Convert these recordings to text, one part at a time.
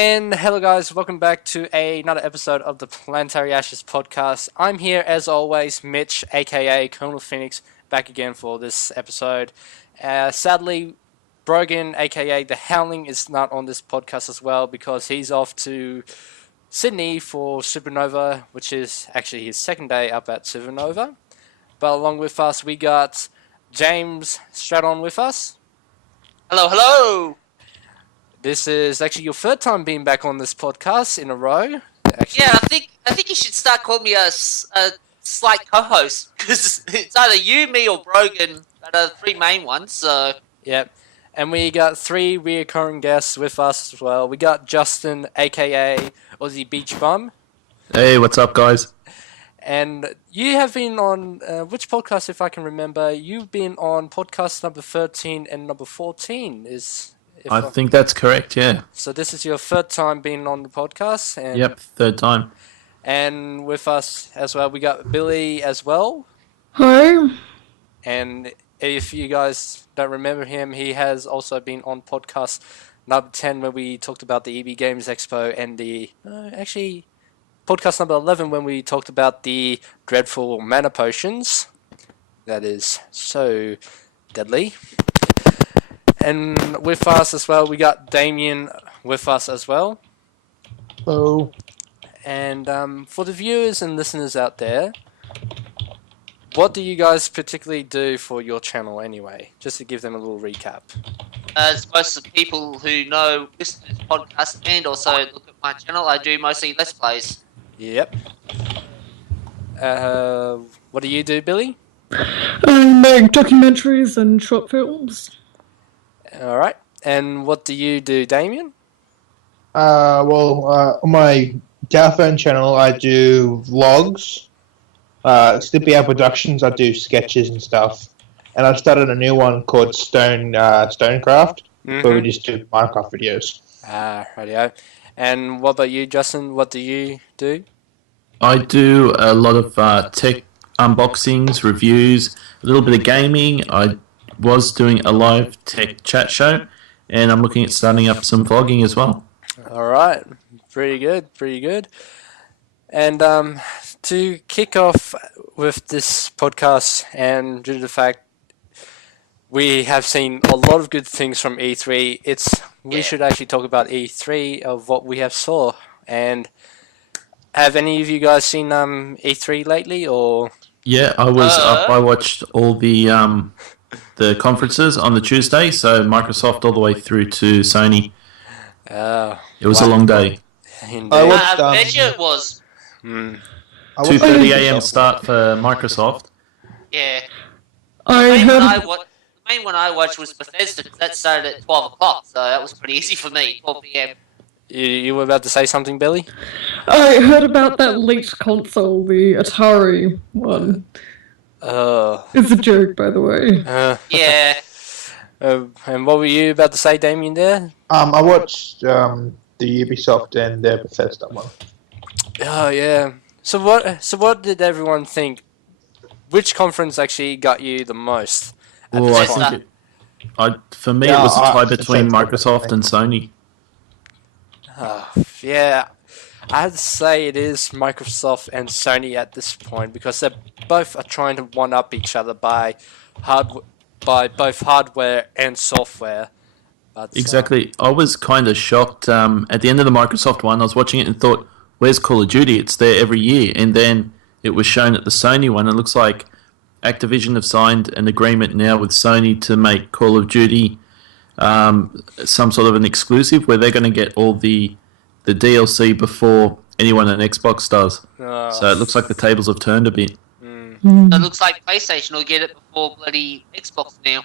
And hello guys, welcome back to another episode of the Planetaryashes podcast. I'm here as always, Mitch, a.k.a. Colonel Phoenix, back again for this episode. Sadly, Brogan, a.k.a. The Howling, is not on this podcast as well because he's off to Sydney for Supernova, which is actually his second day up at Supernova. But along with us, we got James straight on with us. Hello, hello! This is actually your third time being back on this podcast in a row. Actually. Yeah, I think you should start calling me a slight co-host, because it's either you, me, or Brogan that are the three main ones, so... Yep. And we got three reoccurring guests with us as well. We got Justin, a.k.a. ozzybeachbum. Hey, what's up, guys? And you have been on, which podcast, if I can remember, you've been on podcast number 13 and number 14, I think that's correct, yeah. So this is your third time being on the podcast? And, yep, third time. And with us as well, we got Billy as well. Hi. And if you guys don't remember him, he has also been on podcast number 10 when we talked about the EB Games Expo and the... actually, podcast number 11 when we talked about the dreadful mana potions. That is so deadly. And with us as well, we got Damien with us as well. Hello. And for the viewers and listeners out there, what do you guys particularly do for your channel anyway? Just to give them a little recap. As most of the people who know listen to this podcast and also look at my channel, I do mostly Let's Plays. Yep. What do you do, Billy? I make documentaries and short films. Alright. And what do you do, Damien? On my Dalphone channel, I do vlogs. Slippy Out Productions, I do sketches and stuff. And I've started a new one called Stonecraft, where we just do Minecraft videos. Radio. And what about you, Justin? What do you do? I do a lot of tech unboxings, reviews, a little bit of gaming. I was doing a live tech chat show, and I'm looking at starting up some vlogging as well. Alright, pretty good. And to kick off with this podcast, and due to the fact we have seen a lot of good things from E3, we should actually talk about E3 of what we have saw. And have any of you guys seen E3 lately, or? Yeah, I was up. I watched all the conferences on the Tuesday, so Microsoft all the way through to Sony. It was a long day. Indeed. I bet you it was. 2:30 a.m. start for Microsoft. Yeah. I The main one I watched was Bethesda, because that started at 12 o'clock, so that was pretty easy for me, 12 p.m. You were about to say something, Billy? heard about that leaked console, the Atari one. It's a joke, by the way. Yeah. And what were you about to say, Damien, there? I watched the Ubisoft and their Bethesda one. Oh, yeah. So what did everyone think? Which conference actually got you the most? Well, I think for me, it was a tie between Microsoft and Sony. Yeah, I have to say it is Microsoft and Sony at this point because they both are trying to one-up each other by both hardware and software. But, Exactly. I was kind of shocked. At the end of the Microsoft one, I was watching it and thought, where's Call of Duty? It's there every year. And then it was shown at the Sony one. It looks like Activision have signed an agreement now with Sony to make Call of Duty some sort of an exclusive where they're going to get all the DLC before anyone on Xbox does. So it looks like the tables have turned a bit. It looks like PlayStation will get it before bloody Xbox now.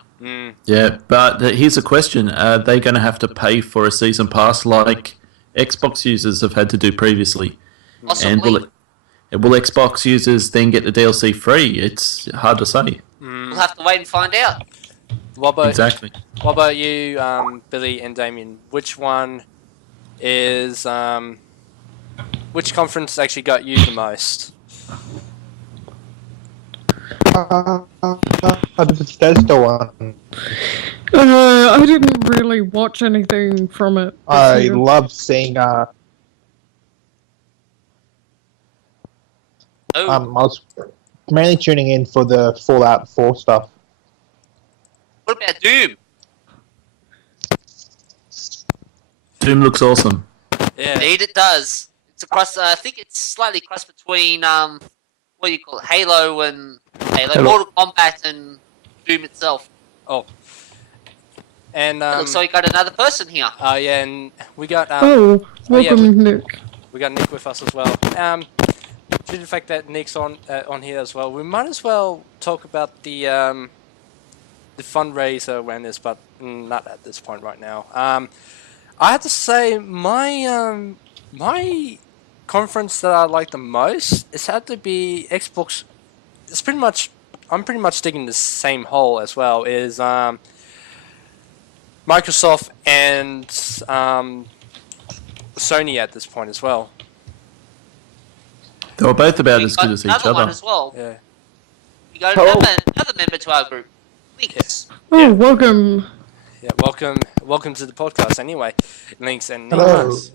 Yeah, but here's a question. Are they going to have to pay for a season pass like Xbox users have had to do previously? Possibly. And will Xbox users then get the DLC free? It's hard to say. We'll have to wait and find out. Exactly. What about you, Billy and Damien? Which one is... which conference actually got you the most? The Bethesda one. I didn't really watch anything from it. I year. love seeing. I was mainly tuning in for the Fallout 4 stuff. What about Doom? Doom looks awesome. Yeah. Indeed, it does. It's across. I think it's slightly cross between what do you call it? Halo and Mortal Kombat and Doom itself. Oh. And It looks like you got another person here. yeah, and we got welcome, Nick. we got Nick with us as well. Due to the fact that Nick's on here as well, we might as well talk about the fundraiser awareness, but not at this point right now. I have to say my my conference that I like the most, it's had to be Xbox. It's pretty much, I'm pretty much digging the same hole as well, is Microsoft and Sony at this point as well. They were both about We as got good as each another one other. as well. Yeah. We got another member to our group. Links. Oh, welcome. Yeah, welcome to the podcast anyway, Links and Hello. Nicholas.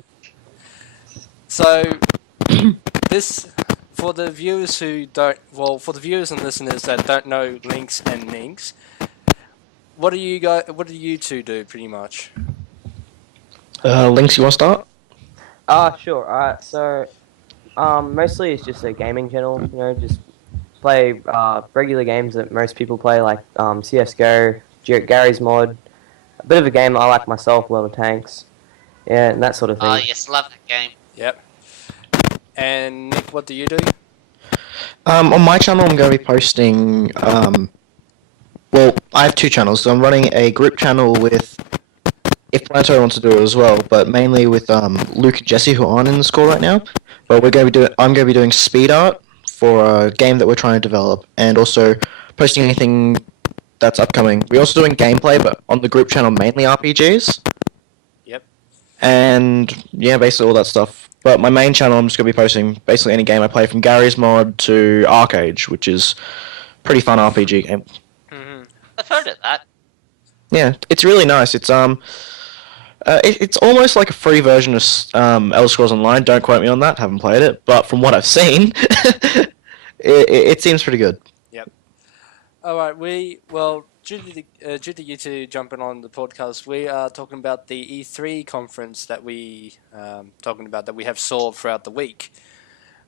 So, this, for the viewers who don't, well, for the viewers and listeners that don't know Links and Ninks, what do you two do pretty much? Links, you want to start? Sure. Alright, so mostly it's just a gaming channel, you know, just play regular games that most people play, like CSGO, Gary's Mod, a bit of a game I like myself, World of Tanks, yeah, and that sort of thing. Yes, love that game. Yep. And Nick, what do you do? On my channel, I'm going to be posting. Well, I have two channels. So I'm running a group channel with, if Planetary wants to do it as well, but mainly with Luke and Jesse, who aren't in the score right now. But I'm going to be doing speed art for a game that we're trying to develop, and also posting anything that's upcoming. We're also doing gameplay, but on the group channel, mainly RPGs. Yep. And yeah, basically all that stuff. But my main channel, I'm just going to be posting basically any game I play, from Gary's Mod to Arcade, which is pretty fun RPG game. Mm-hmm. I've heard of that. Yeah, it's really nice. It's it's almost like a free version of Elder Scrolls Online. Don't quote me on that. Haven't played it, but from what I've seen, it seems pretty good. Yep. All right. Due to you two jumping on the podcast, we are talking about the E3 conference that we have saw throughout the week,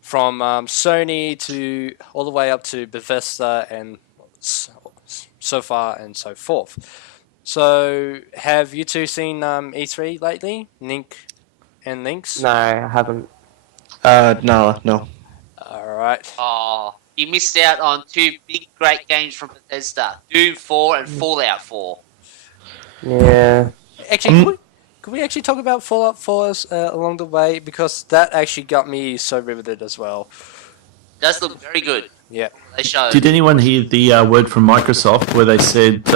from Sony to all the way up to Bethesda and so far and so forth. So, have you two seen E3 lately, Nink and Links? No, I haven't. No. All right. Oh, you missed out on two big, great games from Bethesda: Doom 4 and Fallout 4. Yeah. Actually, could we actually talk about Fallout 4 along the way, because that actually got me so riveted as well. It does look very good. Yeah. They showed. Did anyone hear the word from Microsoft where they said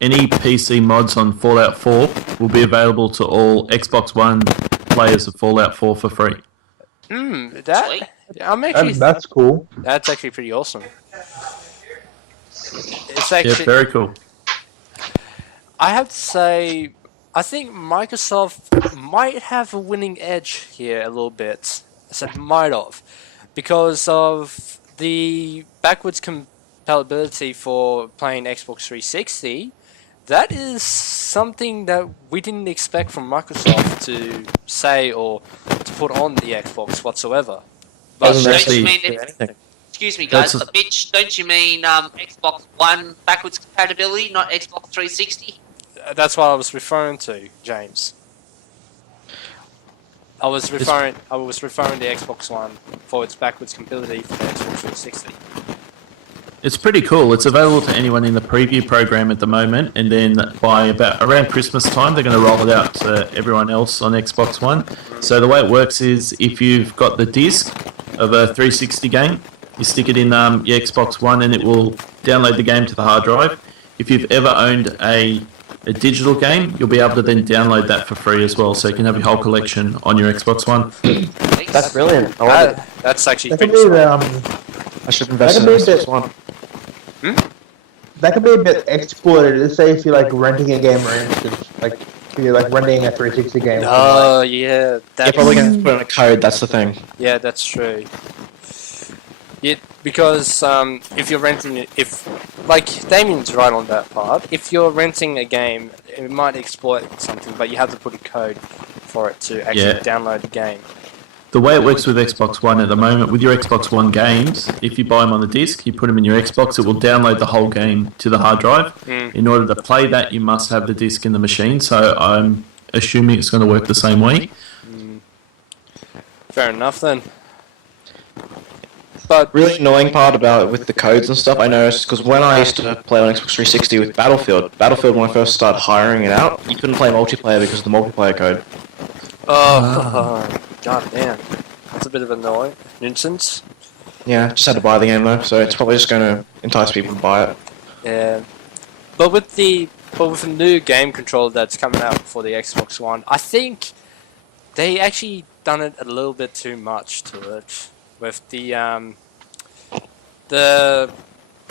any PC mods on Fallout 4 will be available to all Xbox One players of Fallout 4 for free? Sweet. That's cool. That's actually pretty awesome. It's Yeah, actually, very cool. I have to say, I think Microsoft might have a winning edge here a little bit. I said might have, because of the backwards compatibility for playing Xbox 360. That is something that we didn't expect from Microsoft to say or to put on the Xbox whatsoever. But Doesn't Don't you actually mean do anything. Excuse me, guys, That's but Mitch, don't you mean Xbox One backwards compatibility, not Xbox 360? that's what I was referring to, James. I was referring to Xbox One for its backwards compatibility for the Xbox 360. It's pretty cool. It's available to anyone in the preview program at the moment, and then by around Christmas time, they're going to roll it out to everyone else on Xbox One. So the way it works is, if you've got the disc of a 360 game, you stick it in your Xbox One, and it will download the game to the hard drive. If you've ever owned a digital game, you'll be able to then download that for free as well, so you can have your whole collection on your Xbox One. That's brilliant. I love it. That's actually That could pretty be smart. I should invest in That could be Xbox One. that can be a bit exploited. Let's say if you're like renting a game, for instance, like if you're like renting a 360 game. Or Oh, something yeah. You're That's, probably going to put in a code. That's the thing. yeah, that's true. Yeah, because if you're renting it, like Damien's right on that part. If you're renting a game, it might exploit something, but you have to put a code for it to actually Yeah. download the game. The way it works with Xbox One at the moment, with your Xbox One games, if you buy them on the disc, you put them in your Xbox, it will download the whole game to the hard drive. In order to play that, you must have the disc in the machine, so I'm assuming it's going to work the same way. Fair enough then. But Really annoying part about it with the codes and stuff, I noticed, because when I used to play on Xbox 360 with Battlefield, when I first started hiring it out, you couldn't play multiplayer because of the multiplayer code. oh, god damn, that's a bit of a nuisance. Yeah, just had to buy the game though, so it's probably just going to entice people to buy it. Yeah, but with the new game controller that's coming out for the Xbox One, I think they actually done it a little bit too much to it. With the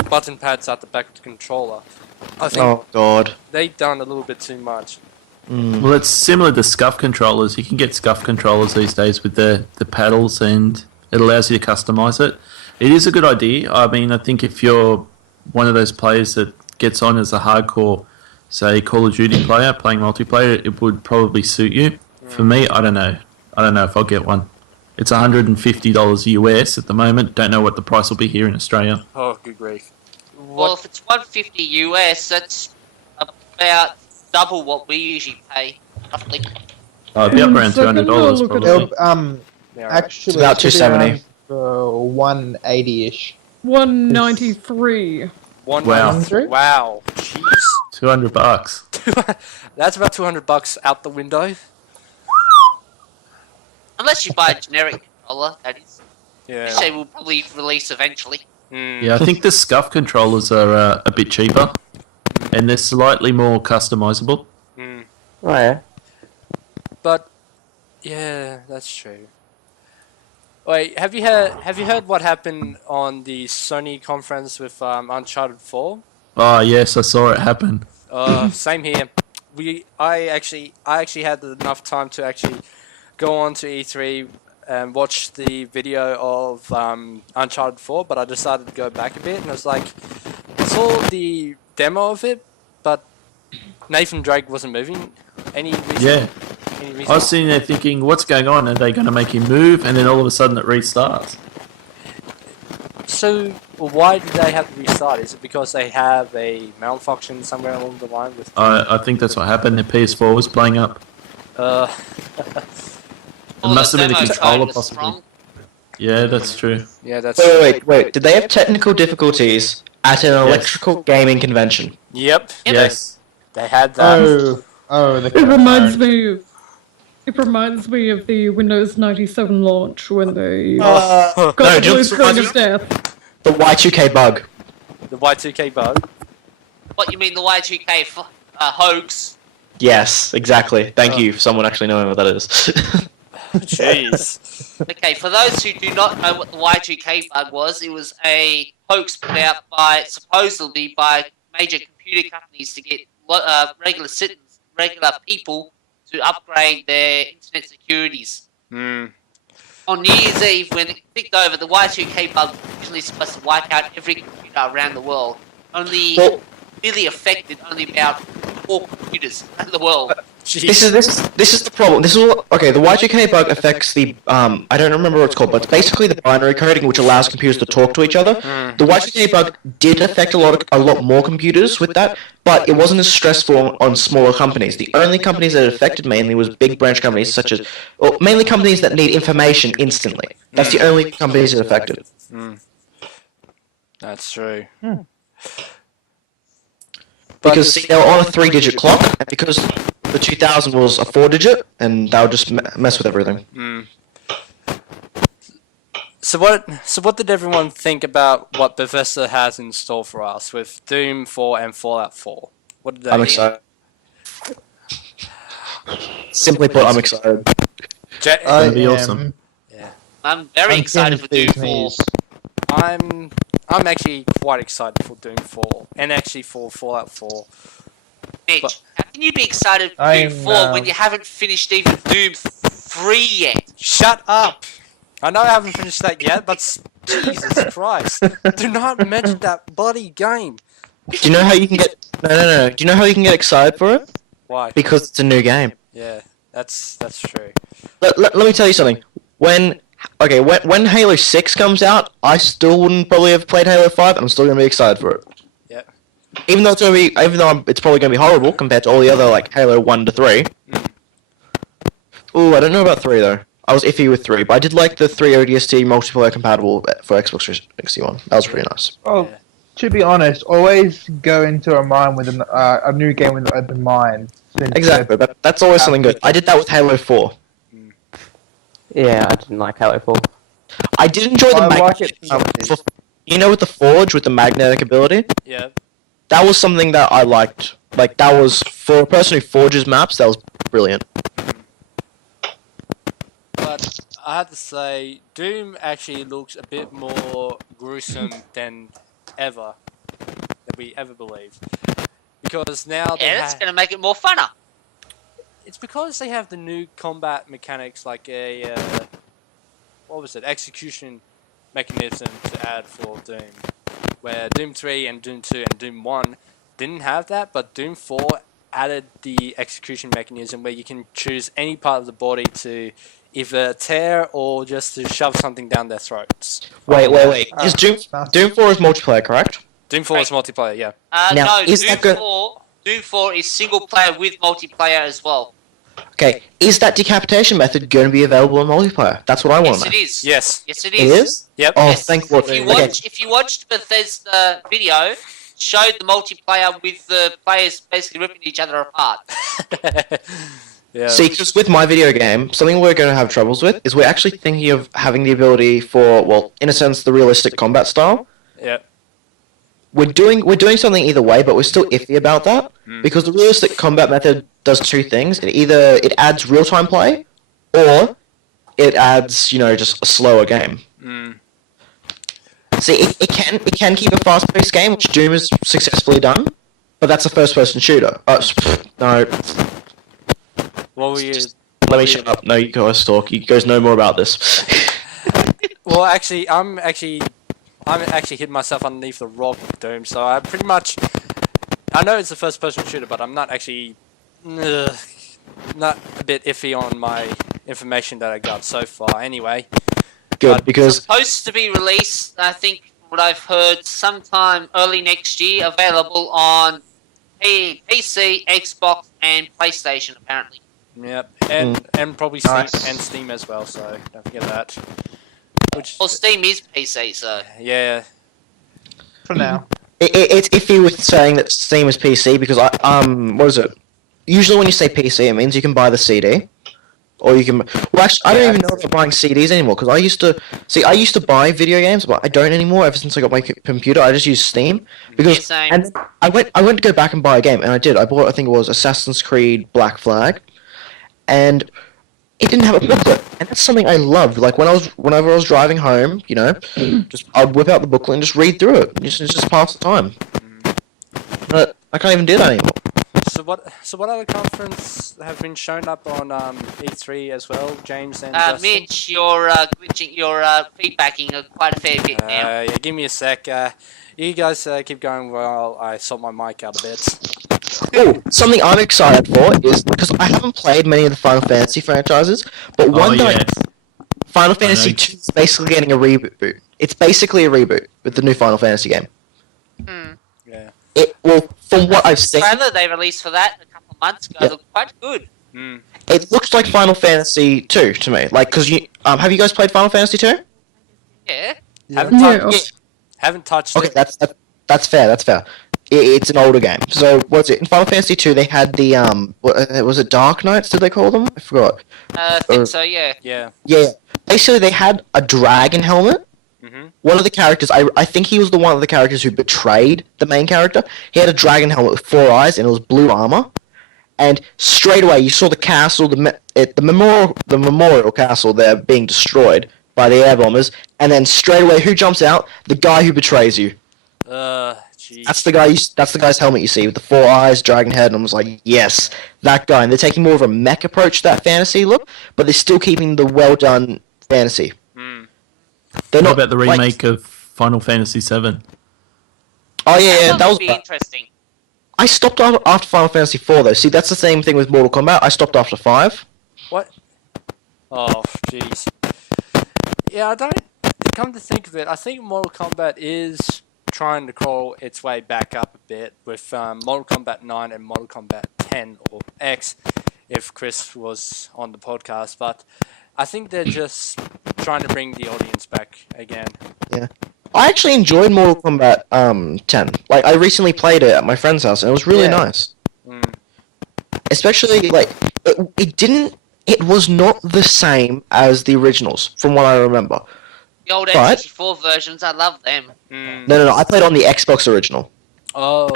button pads at the back of the controller, I think Oh god. they done a little bit too much. Well, it's similar to SCUF controllers. You can get SCUF controllers these days with the paddles, and it allows you to customize it. It is a good idea. I mean, I think if you're one of those players that gets on as a hardcore, say, Call of Duty player, playing multiplayer, it would probably suit you. For me, I don't know. I don't know if I'll get one. It's $150 US at the moment. Don't know what the price will be here in Australia. Oh, good grief! Well, if it's 150 US, that's about double what we usually pay, roughly. It'll be up around So can we $200 look at probably. It'll, Yeah, right. actually, It's about it should be around 270. for 180-ish. 193. One Wow. Wow. Jeez. $200. That's about $200 out the window. Unless you buy a generic controller, that is. Yeah. Which they will probably release eventually. Yeah, I think the SCUF controllers are a bit cheaper, and they're slightly more customizable. Oh yeah. But yeah, that's true. Wait, have you heard what happened on the Sony conference with Uncharted 4? Oh yes, I saw it happen. Same here. I actually had enough time to actually go on to E3 and watch the video of Uncharted 4, but I decided to go back a bit, and I was like, I saw the demo of it, but Nathan Drake wasn't moving. Any reason? Yeah, Any reason? I was sitting there thinking, what's going on? Are they going to make him move? And then all of a sudden it restarts. So why did they have to restart? Is it because they have a malfunction somewhere along the line with? I think that's what happened. The PS4 was playing up. It must have been a controller, possibly. Yeah, that's true. Yeah, that's. Wait. Did they have technical difficulties at an electrical gaming convention? Yep. Yes. They had that. The It reminds me. It reminds me of the Windows 97 launch when they got No, the blue just screen reminds of death. The Y2K bug. The Y2K bug. What, you mean the Y2K hoax? Yes, exactly. Thank you for someone actually knowing what that is. Jeez. Okay, for those who do not know what the Y2K bug was, it was a hoax put out supposedly by major computer companies to get regular citizens, regular people, to upgrade their internet securities. On New Year's Eve, when it clicked over, the Y2K bug was originally supposed to wipe out every computer around the world. Really affected only about 4 computers in the world. This is the problem. The Y2K bug affects the I don't remember what it's called, but it's basically the binary coding which allows computers to talk to each other. The Y2K bug did affect a lot more computers with that, but it wasn't as stressful on smaller companies. The only companies that it affected mainly was big branch companies mainly companies that need information instantly. That's the only companies it affected. That's true. Because see, they were on a 3-digit clock, and because the 2000 was a 4-digit, and that would just mess with everything. So what did everyone think about what Bethesda has in store for us with Doom 4 and Fallout 4? What did they I'm excited. Simply put, I'm excited. That'd be awesome. Yeah. I'm very excited for Doom 4. I'm actually quite excited for Doom 4 and actually for Fallout 4. Mitch, But- how can you be excited for I'm, Doom 4 when you haven't finished even Doom 3 yet? Shut up! I know I haven't finished that yet, but Jesus Christ. Do not mention that bloody game. Do you know how you can get? No. Do you know how you can get excited for it? Why? Because it's a new game. Yeah, that's true. Let me tell you something. When Halo 6 comes out, I still wouldn't probably have played Halo 5, and I'm still gonna be excited for it. Yeah. Even though it's probably gonna be horrible compared to all the other like Halo 1 to 3. Ooh, I don't know about 3 though. I was iffy with 3, but I did like the 3 ODST multiplayer compatible for Xbox 360 one. That was pretty nice. Well, Yeah. to be honest, always go into a mind with a new game with an open mind. Exactly, that's always something good. I did that with Halo 4. Yeah, I didn't like Halo 4. I did enjoy the I like magnetic. it. You know, with the Forge, with the magnetic ability, Yeah. that was something that I liked. Like, that was, for a person who forges maps, that was brilliant. But I have to say, Doom actually looks a bit more gruesome than we ever believed. Because now they Yeah, that's have... going to make it more funner. It's because they have the new combat mechanics, like a execution mechanism to add for Doom, where Doom 3 and Doom 2 and Doom 1 didn't have that, but Doom 4 added the execution mechanism where you can choose any part of the body to either tear or just to shove something down their throats. Wait. Is Doom 4 is multiplayer, correct? Doom 4 is multiplayer, yeah. Now, No, is Doom that good- 4 is single player with multiplayer as well. Okay, is that decapitation method going to be available in multiplayer? That's what I want Yes, to it know. is. Yes. Yes, it It is. is? Yep. Oh, Yes. thank Lord. If you watched Bethesda video, showed the multiplayer with the players basically ripping each other apart. Yeah. See, because with my video game, something we're going to have troubles with is we're actually thinking of having the ability for, well, in a sense, the realistic combat style. Yeah. We're doing something either way, but we're still iffy about that because the realistic combat method does two things. It adds real time play, or it adds just a slower game. See, it can keep a fast paced game, which Doom has successfully done, but that's a first person shooter. No, What were you... let me shut up. No, you guys talk. You guys know more about this. Well, actually, I'm actually hitting myself underneath the rock with Doom, so I pretty much... I know it's a first-person shooter, but I'm not actually... not a bit iffy on my information that I got so far, anyway. Good, because Supposed to be released, I think, what I've heard, sometime early next year, available on PC, Xbox, and PlayStation, apparently. Yep, and probably Steam, Nice. and Steam as well, so don't forget that. Which, Well, Steam is PC, so... yeah, For now. it's iffy with saying that Steam is PC because what is it? Usually when you say PC, it means you can buy the CD, or you can. Well, actually, I don't even know about buying CDs anymore because I used to buy video games, but I don't anymore. Ever since I got my computer, I just use Steam because. Yeah, same. And I went to go back and buy a game, and I did. I bought, I think it was Assassin's Creed Black Flag, and it didn't have a booklet, and that's something I loved. Like whenever I was driving home, just I'd whip out the booklet and just read through it, just pass the time. But I can't even do that anymore. So what other conference have been shown up on E3 as well, James and Justin? Mitch, you're glitching, you're feedbacking quite a fair bit now. Yeah, give me a sec. You guys keep going while I sort my mic out a bit. Oh, something I'm excited for is because I haven't played many of the Final Fantasy franchises, but one that Final Fantasy 2 is basically getting a reboot. It's basically a reboot with the new Final Fantasy game. Yeah. From what I've seen, The trailer they released for that a couple of months ago looked quite good. it looks like Final Fantasy 2 to me. Like, because have you guys played Final Fantasy 2? Yeah. Haven't touched Okay, it. that's fair. That's fair. It's an older game. So what's it in Final Fantasy 2? They had the was it Dark Knights? Did they call them? I forgot. I think so, yeah. Yeah. Yeah. Basically, they had a dragon helmet. One of the characters, I think he was one of the characters who betrayed the main character. He had a dragon helmet with 4 eyes, and it was blue armor. And straight away, you saw the castle, the memorial castle there being destroyed. by the air bombers, and then straight away, who jumps out? The guy who betrays you. Jeez. That's the guy. That's the guy's helmet you see with the 4 eyes, dragon head, and I was like, yes, that guy. And they're taking more of a mech approach to that fantasy look, but they're still keeping the well done fantasy. They're What not about the like- remake of Final Fantasy VII? Oh yeah, that was. be interesting. I stopped after Final Fantasy 4 though. See, that's the same thing with Mortal Kombat. I stopped after 5. What? Oh, jeez. Yeah, I don't. Come to think of it, I think Mortal Kombat is trying to crawl its way back up a bit with Mortal Kombat 9 and Mortal Kombat 10 or X, if Chris was on the podcast. But I think they're just trying to bring the audience back again. Yeah. I actually enjoyed Mortal Kombat 10. Like, I recently played it at my friend's house, and it was really nice. Especially, like, it was not the same as the originals, from what I remember. The old But- N64 versions, I love them. No, I played on the Xbox original. Oh.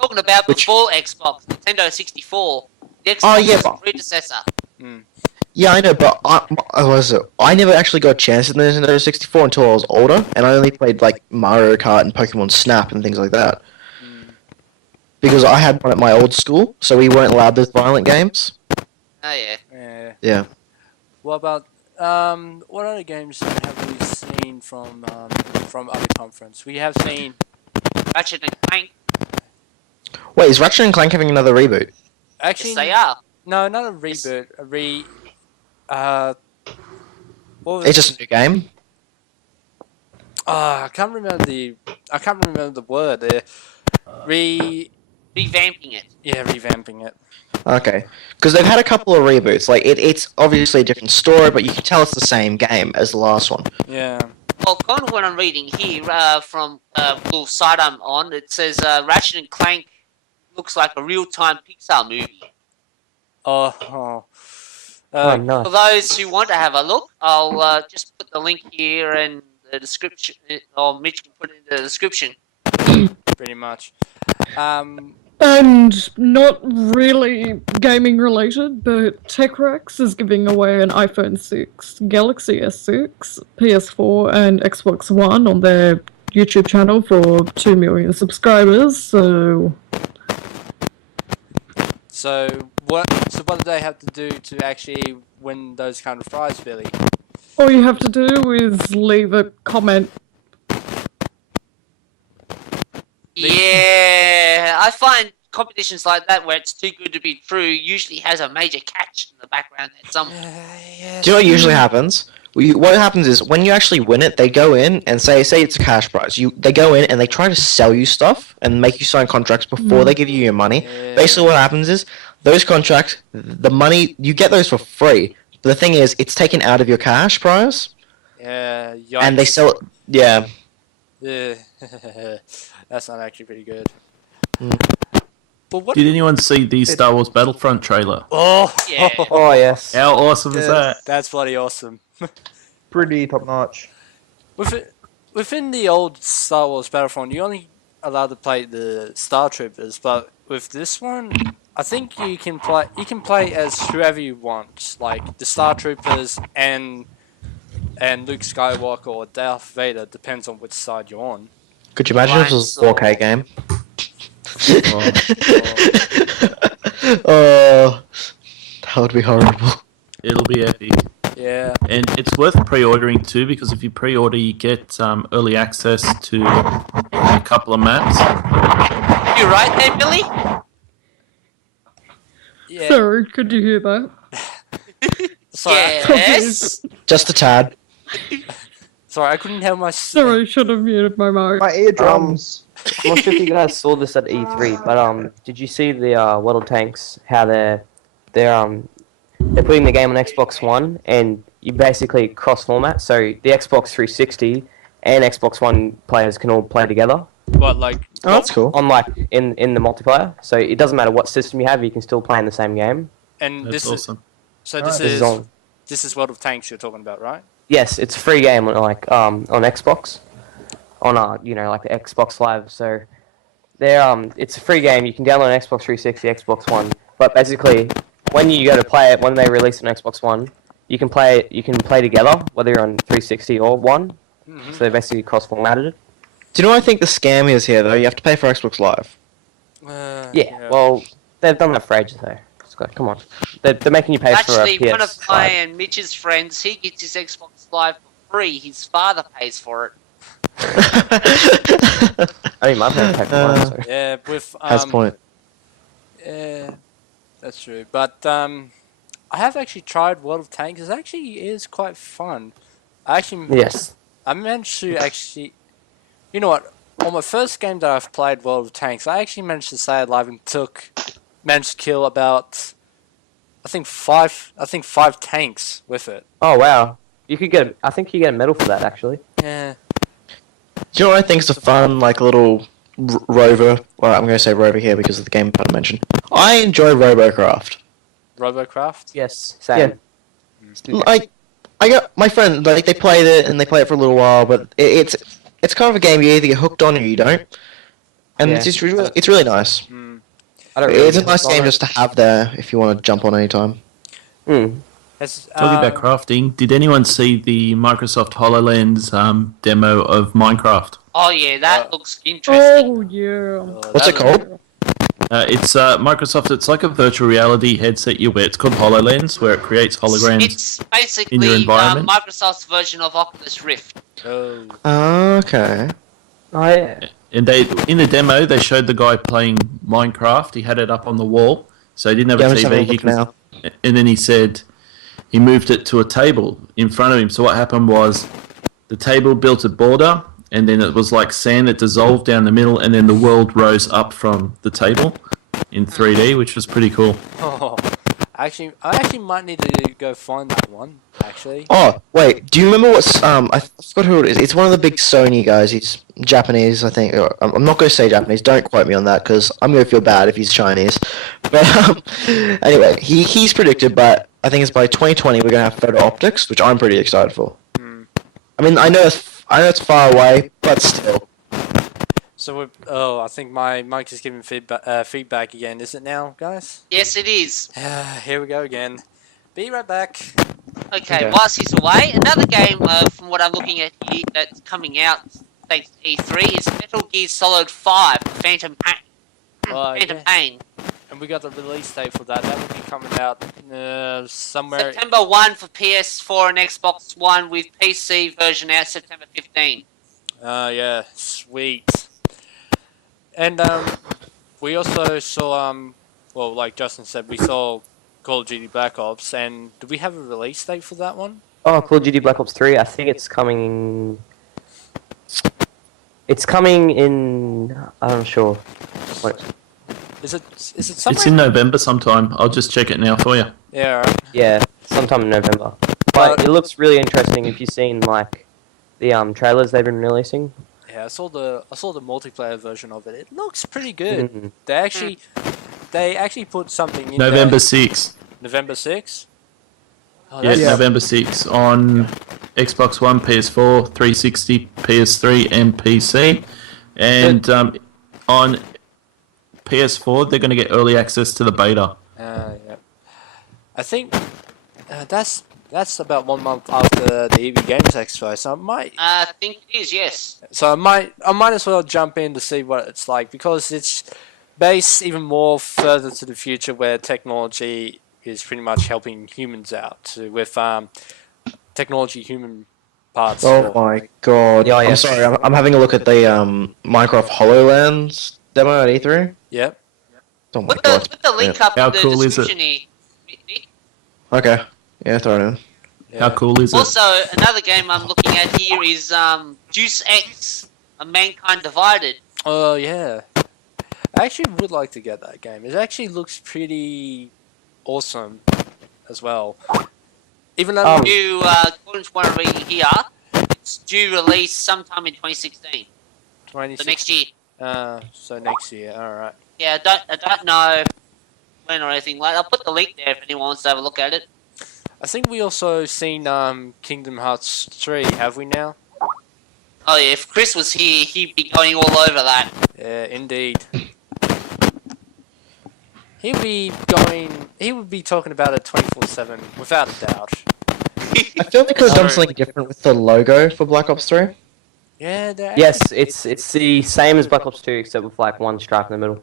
Talking about Which- before Xbox, Nintendo 64. The Xbox Oh, yeah, was the but- predecessor. Yeah, I know, but I never actually got a chance at the Nintendo 64 until I was older, and I only played, like, Mario Kart and Pokemon Snap and things like that. Because I had one at my old school, so we weren't allowed those violent games. Oh yeah. Yeah. Yeah. What about what other games have we seen from other conference? We have seen Ratchet and Clank. Wait, is Ratchet and Clank having another reboot? actually Yes, they are. no, not a reboot, what was It's just a new game? I can't remember the word there. Revamping it. Revamping it. Okay. Because they've had a couple of reboots. Like, it's obviously a different story, but you can tell it's the same game as the last one. Yeah. Well, kind of what I'm reading here from little site I'm on, it says Ratchet and Clank looks like a real-time Pixar movie. Oh. Oh, nice. For those who want to have a look, I'll just put the link here in the description, or Mitch can put it in the description. Pretty much. And not really gaming related, but TechRex is giving away an iPhone 6, Galaxy S6, PS4, and Xbox One on their YouTube channel for 2 million subscribers. So what do they have to do to actually win those kind of prizes, Billy? all you have to do is leave a comment. Yeah, I find competitions like that where it's too good to be true usually has a major catch in the background there somewhere. Do you know what usually happens? What happens is, when you actually win it, they go in and say it's a cash prize. They go in and they try to sell you stuff and make you sign contracts before they give you your money. Yeah. Basically what happens is, those contracts, the money, you get those for free. But the thing is, it's taken out of your cash prize, Yeah. and they sell it. Yeah. Yeah. That's not actually pretty good. Mm. But what? Did anyone see the Star Wars Battlefront trailer? Oh. Yeah. Oh, yes. How awesome is that? That's bloody awesome. Pretty top notch. Within the old Star Wars Battlefront, you only allowed to play the Star Troopers, but with this one, I think you can play as whoever you want, like the Star Troopers and Luke Skywalker or Darth Vader, depends on which side you're on. Could you imagine if it was a 4K game? Oh, that would be horrible. It'll be epic. Yeah. And it's worth pre-ordering too, because if you pre-order, you get early access to a couple of maps. You right there, Billy? Yeah. Sorry, could you hear that? Sorry, Yes. Just a tad. sorry, I couldn't help my. Sorry, should have muted my mic. My eardrums. I'm not sure if you guys saw this at E3, but did you see the World of Tanks? How they're putting the game on Xbox One, and you basically cross format. So the Xbox 360 and Xbox One players can all play together What, like? Oh, that's cool. on in the multiplayer. So it doesn't matter what system you have, you can still play in the same game. And That's this awesome. so This This is on. this is World of Tanks you're talking about, right? Yes, it's a free game on on Xbox, on like the Xbox Live. So it's a free game. You can download on Xbox 360, Xbox One. But basically, when you go to play it, when they release on Xbox One, you can play together, whether you're on 360 or one. Mhm. So they basically cross-formatted it. Do you know what I think the scam is here, though? You have to pay for Xbox Live. Yeah. Well, they've done that for ages though. Scott, come on. They're making you pay Actually, for a one of PS5. my and Mitch's friends, he gets his Xbox Live for free. His father pays for it. I mean, my parents pay for mine. So. Yeah, with Has point. Yeah, that's true. But I have actually tried World of Tanks. It actually is quite fun. Yes. I managed to actually, you know what? On my first game that I've played World of Tanks, I actually managed to stay alive and managed to kill about, I think five tanks with it. Oh wow. You could get. I think you get a medal for that actually. Yeah. Do you know what I think is a fun, like, little rover? Well, I'm going to say rover here because of the game I mentioned. I enjoy Robocraft. Robocraft? Yes. Same. Like, I got my friend, like, they played it and they play it for a little while, but it's kind of a game you either get hooked on or you don't. And Yeah. it's really nice. Mm. I don't really It's a get nice hooked on game it. just to have there if you want to jump on anytime. Hmm. Talking about crafting, did anyone see the Microsoft HoloLens demo of Minecraft? Oh yeah, that looks interesting. Oh yeah. What's it called? It's Microsoft. It's like a virtual reality headset you wear. It's called HoloLens, where it creates holograms. It's basically in your environment? Microsoft's version of Oculus Rift. Oh. Okay. And in the demo, they showed the guy playing Minecraft. He had it up on the wall, so he didn't have Yeah, a I'm just having a TV. look now. And then he said he moved it to a table in front of him. So what happened was the table built a border, and then it was like sand that dissolved down the middle, and then the world rose up from the table in 3D, which was pretty cool. Oh. I actually might need to go find that one, actually. Oh, wait, do you remember what's, I forgot who it is. It's one of the big Sony guys. He's Japanese, I think. I'm not going to say Japanese, don't quote me on that, because I'm going to feel bad if he's Chinese. But, anyway, he's predicted, but I think it's by 2020 we're going to have photo optics, which I'm pretty excited for. I mean, I know it's far away, but still. So I think my mic is giving feedback again. Is it now, guys? Yes, it is. Here we go again. Be right back. Okay, whilst he's away, another game from what I'm looking at here that's coming out thanks to E3 is Metal Gear Solid 5: Phantom Pain. Phantom Pain. And we got the release date for that. That will be coming out somewhere. September 1 for PS4 and Xbox One, with PC version out September 15. Yeah, sweet. And we also saw well, like Justin said, we saw Call of Duty Black Ops. And do we have a release date for that one? Oh, Call of Duty Black Ops 3. I think it's coming. It's coming in. I'm not sure. Wait. Is it somewhere? It's in November sometime. I'll just check it now for you. Yeah. Right. Yeah, sometime in November. But it looks really interesting if you've seen like the trailers they've been releasing. Yeah, I saw the multiplayer version of it. It looks pretty good. Mhm. They actually put something in November there. 6th. November 6th? Oh, Yeah, that's- November 6th on Xbox One, PS4, 360, PS3, and PC. And on PS4, they're going to get early access to the beta. Yeah. I think that's about 1 month after the EV Games Expo, so I think it is, yes. I might as well jump in to see what it's like, because it's based even more further to the future, where technology is pretty much helping humans out with technology human parts. Oh my god. Yeah, I'm yeah. sorry, I'm having a look at the Minecraft HoloLens demo at E3. Yep. Oh my Put god. the link up How in the cool is it? description here, Nick. Okay. Yeah, throw it in. Yeah. How cool is it? Also, another game I'm looking at here is Juice X, A Mankind Divided. Oh yeah. I actually would like to get that game. It actually looks pretty awesome as well. Even though Due, according to what I'm reading here, it's due release sometime in 2016. So next year. So next year, alright. Yeah, I don't know when or anything like that. I'll put the link there if anyone wants to have a look at it. I think we also seen Kingdom Hearts 3, have we now? Oh yeah, if Chris was here, he'd be going all over that. Yeah, indeed. He would be talking about it 24/7, without a doubt. I feel they could have done something different with the logo for Black Ops 3. Yeah, they're Yes, actually- it's the same as Black Ops 2 except with like one stripe in the middle.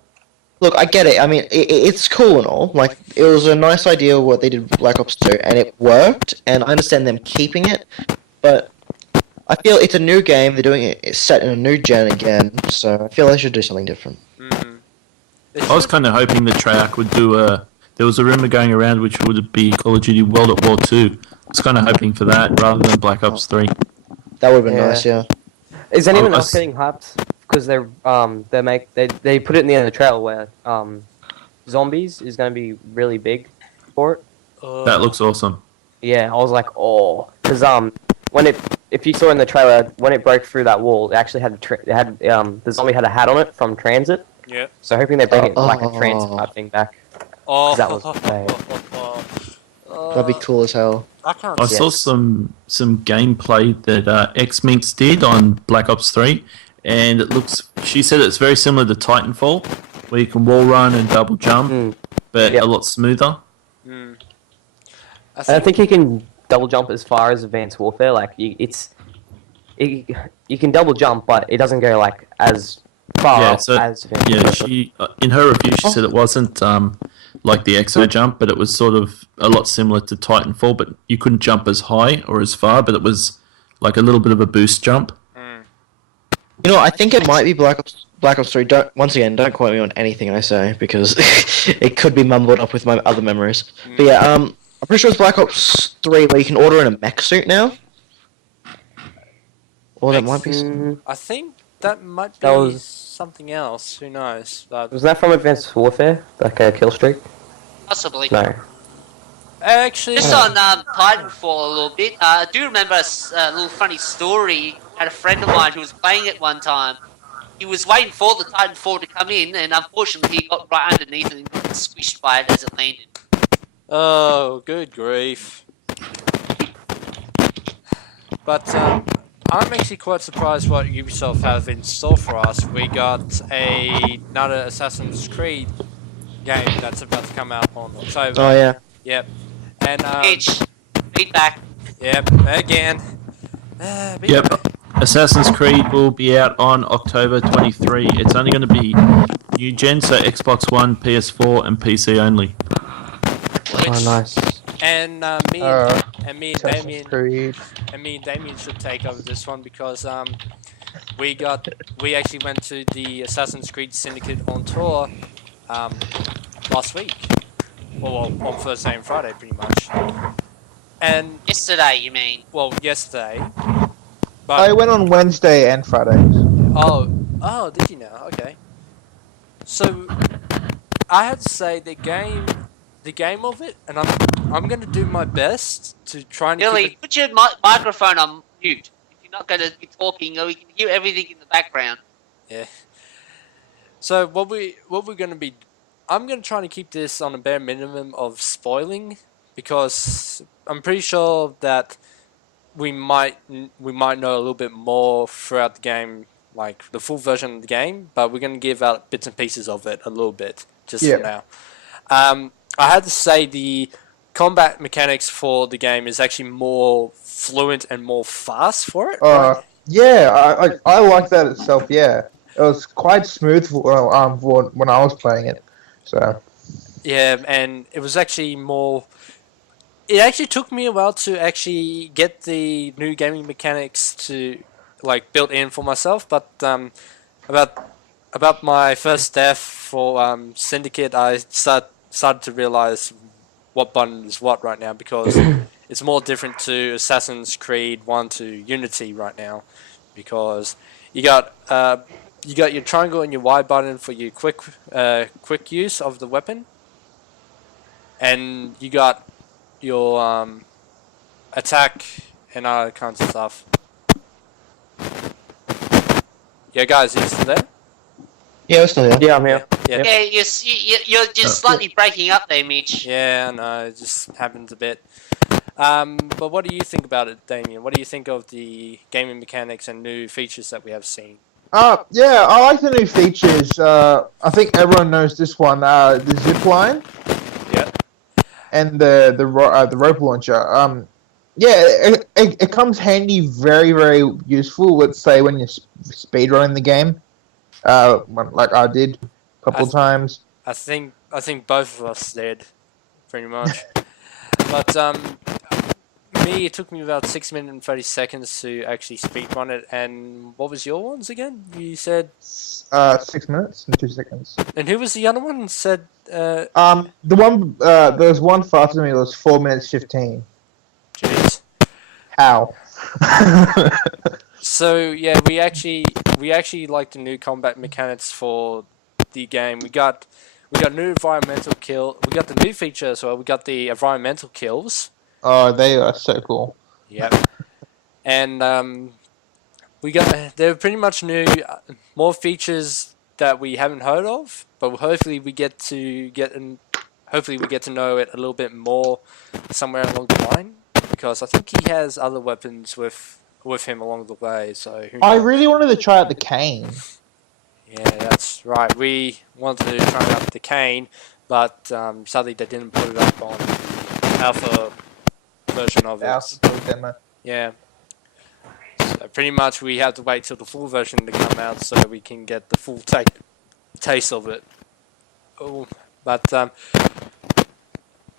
Look, I get it. I mean, it's cool and all. Like, it was a nice idea what they did with Black Ops 2, and it worked, and I understand them keeping it, but I feel it's a new game, they're doing it's set in a new gen again, so I feel they should do something different. They I was should- kind of hoping the Treyarch would do a. There was a rumor going around which would be Call of Duty World at War 2. I was kind of hoping for that rather than Black Ops 3. That would have been Yeah. nice, yeah. Is anyone I else getting hyped? Because they put it in the end of the trailer where zombies is going to be really big for it. That looks awesome. Yeah, I was like, oh, because if you saw in the trailer when it broke through that wall, it actually had the zombie had a hat on it from Transit. Yeah. So hoping they bring it like a Oh. Transit type thing back. Oh, That was bad. That'd be cool as hell. I can't. I see saw it. some gameplay that X-Minx did on Black Ops 3, and it looks. She said it's very similar to Titanfall, where you can wall run and double jump, but Yep. a lot smoother. Mm. I think you can double jump as far as Advanced Warfare. Like you can double jump, but it doesn't go like as far Yeah, up so- as Advanced Yeah, Warfare. she in her review she said it wasn't like the XO jump, but it was sort of a lot similar to Titanfall, but you couldn't jump as high or as far, but it was like a little bit of a boost jump. You know, I think it might be Black Ops 3. Don't quote me on anything I say, because it could be mumbled up with my other memories. But yeah, I'm pretty sure it's Black Ops 3 where you can order in a mech suit now. Or that might be... I think that might be That was- something else. Who knows? But Was that from Advanced Warfare? Like a kill streak? Possibly. No. actually, Just on Titanfall a little bit, I do remember a little funny story. I had a friend of mine who was playing it one time. He was waiting for the Titanfall to come in, and unfortunately he got right underneath and got squished by it as it landed. oh, good grief! But I'm actually quite surprised what Ubisoft have in store for us. We got another Assassin's Creed game that's about to come out on October. Oh yeah. Yep. And Mitch, feedback. yep, again. Yep. Assassin's Creed will be out on October 23. It's only going to be new gen, so Xbox One, PS4, and PC only. Oh, nice. And me and Damien Creed. should take over this one because we actually went to the Assassin's Creed Syndicate on tour last week. Well, on Thursday and Friday, pretty much. And Yesterday, you mean? well, yesterday. I But went on Wednesday and Friday. oh, did you know? Okay. So I had to say the game of it, and I'm gonna do my best to try and Billy, keep put your microphone on mute. If you're not going to be talking, or we can hear everything in the background. it. Yeah. So what we're gonna be, I'm gonna try to keep this on a bare minimum of spoiling because I'm pretty sure that we might know a little bit more throughout the game, like the full version of the game, but we're gonna give out bits and pieces of it a little bit just for now. I had to say the combat mechanics for the game is actually more fluent and more fast for it. Right? Yeah, I like that itself. Yeah, it was quite smooth for when I was playing it. So Yeah, and it was actually more. It actually took me a while to actually get the new gaming mechanics to like built in for myself, but about my first death for Syndicate, I started to realize what button is what right now because it's more different to Assassin's Creed 1 to Unity right now because you got your triangle and your Y button for your quick use of the weapon, and you got your attack and other kinds of stuff. Yeah, guys, you still there? Yeah, we're still here. Yeah, I'm here. Yeah. Yeah, you're just slightly breaking up there, Mitch. Yeah, I know, it just happens a bit. But what do you think about it, Damien? What do you think of the gaming mechanics and new features that we have seen? yeah, I like the new features. I think everyone knows this one. The zip line Yeah. and the rope launcher. Yeah, it comes handy, very, very useful. Let's say when you're speedrunning the game, like I did a couple times. I think both of us did, pretty much. But me, it took me about 6 minutes and 30 seconds to actually speedrun it. And what was your ones again? You said 6 minutes and 2 seconds. And who was the other one? Said The one there was one faster than me. It was 4 minutes 15. Jeez. How? So yeah, we actually like the new combat mechanics for the game. We got new environmental kill. We got the new feature as well. We got the environmental kills. Oh, they are so cool. Yep. And we got they're pretty much new, more features that we haven't heard of. But hopefully we get to know it a little bit more somewhere along the line, because I think he has other weapons with him along the way. So I really wanted to try out the cane. Yeah, that's right. We wanted to try out the cane, but sadly they didn't put it up on the alpha version of it. Alpha demo. Yeah. So pretty much we have to wait till the full version to come out so we can get the full taste of it. Oh, but out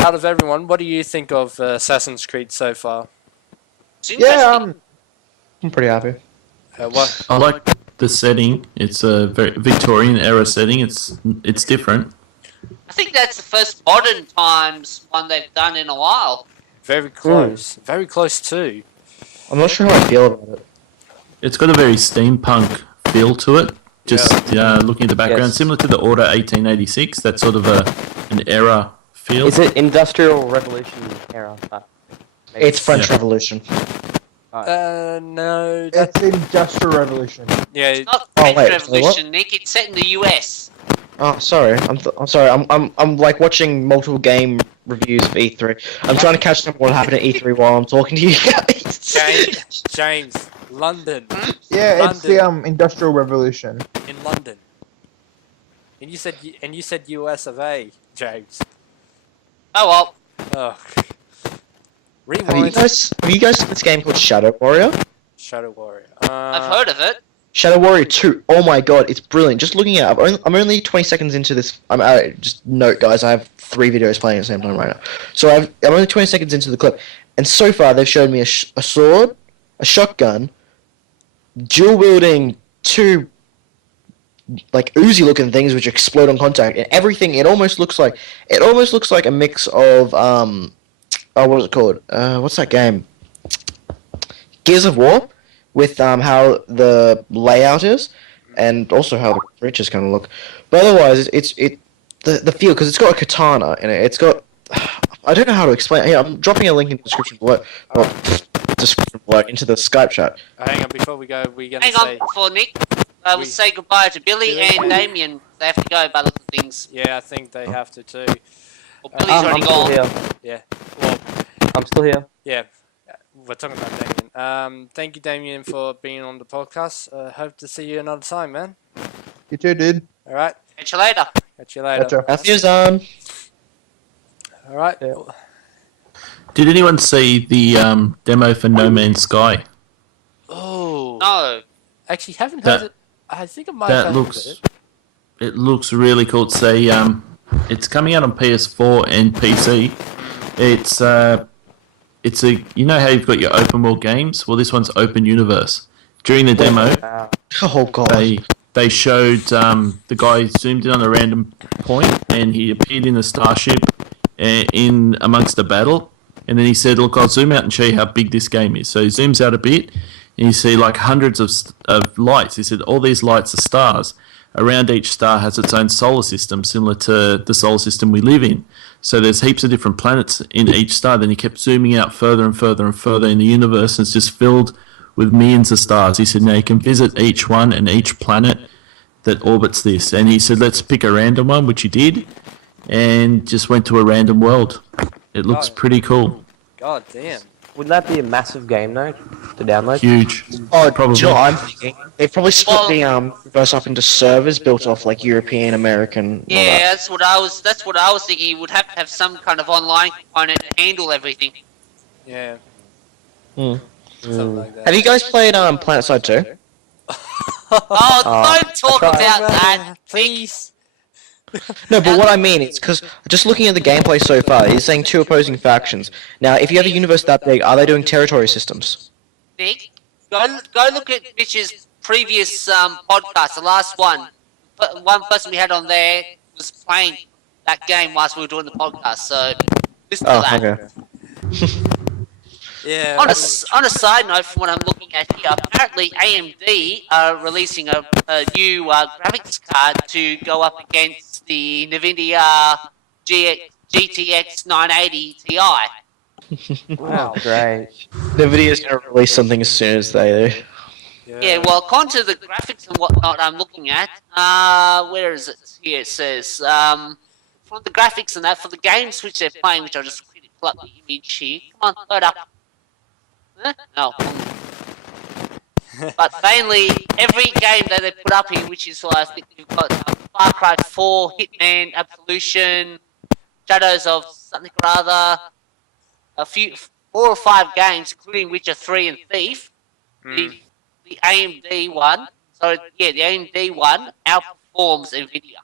of everyone, what do you think of Assassin's Creed so far? Yeah, I'm pretty happy. What? I like the setting. It's a very Victorian era setting. It's different. I think that's the first modern times one they've done in a while. Very close. Very close too. I'm not sure how I feel about it. It's got a very steampunk feel to it. Just looking at the background, Yes. similar to the Order 1886. That sort of an era feel. Is it Industrial Revolution era? It's French Revolution. No. it's Industrial Revolution. Yeah. It's not Oh, French wait, Revolution, Nick. It's set in the US. Oh, sorry. I'm sorry. I'm like watching multiple game reviews of E3. I'm trying to catch up on what happened at E3 while I'm talking to you guys. James, London. Yeah, it's London. the Industrial Revolution. In London. And you said US of A, James. Oh well. Oh. Have you Rewind. guys seen this game called Shadow Warrior? Shadow Warrior. I've heard of it. Shadow Warrior 2. Oh my god, it's brilliant. Just looking at it, I'm only 20 seconds into this. Just note, guys, I have 3 videos playing at the same time right now. So I'm only 20 seconds into the clip, and so far they've showed me a sword, a shotgun, dual wielding 2 like Uzi looking things which explode on contact, and everything. It almost looks like a mix of what is it called? What's that game? Gears of War, with how the layout is, and also how the creatures kind of look. But otherwise, it's the feel, because it's got a katana in it. It's got, I don't know how to explain. Here, I'm dropping a link in the description below. Into the Skype chat. Hang on, before we go, we're gonna Hang say. on, before Nick. We'll We- say goodbye to Billy and Damien. They have to go by the look of things. Yeah, I think they have to too. Well, Billy's already I'm still gone. here. Yeah. Well, I'm still here. yeah. We're talking about Damien. Thank you, Damien, for being on the podcast. Hope to see you another time, man. You too, dude. All right. Catch you later. Catch you later. Gotcha. Matthew's on. All right. Yeah. Did anyone see the demo for No Man's Sky? Oh. No. Actually, haven't heard it. I think I might have That heard looks it looks really cool. It's coming out on PS4 and PC. It's a you know how you've got your open world games? Well, this one's open universe. During the demo, Oh god. they showed the guy zoomed in on a random point, and he appeared in a starship in amongst the battle, and then he said, "Look, I'll zoom out and show you how big this game is." So he zooms out a bit, and you see like hundreds of lights. He said, "All these lights are stars. Around each star has its own solar system, similar to the solar system we live in. So there's heaps of different planets in each star." Then he kept zooming out further and further and further in the universe, and it's just filled with millions of stars. He said, "Now you can visit each one and each planet that orbits this." And he said, "Let's pick a random one," which he did, and just went to a random world. It looks pretty cool. God damn. Wouldn't that be a massive game though to download? Huge. Oh, Probably. do you know what I'm thinking? They've probably split the universe up into servers built off like European, American. and all Yeah, that. that's what I was thinking. You would have to have some kind of online component to handle everything. Yeah. Something like that. Have you guys played PlanetSide 2? Oh, don't talk tried. about that. Please. No, but what I mean is because just looking at the gameplay so far, he's saying 2 opposing factions. Now, if you have a universe that big, are they doing territory systems? Nick, go look at Mitch's previous podcast, the last one. One person we had on there was playing that game whilst we were doing the podcast, so listen to that. Okay. Yeah. On a side note, from what I'm looking at here, apparently AMD are releasing a new graphics card to go up against the NVIDIA GTX 980 Ti. Oh, great. NVIDIA's going to release something as soon as they do. Yeah, well, according to the graphics and whatnot I'm looking at, where is it? Here it says, for the graphics and that, for the games which they're playing, which I'll just quickly pull up the image here. Come on, load up. Huh? No. But mainly, every game that they put up here, which is, I think you've got Far Cry 4, Hitman, Absolution, Shadows of something or other, a few, 4 or 5 games, including Witcher 3 and Thief. The AMD one, so yeah, the AMD one outperforms NVIDIA.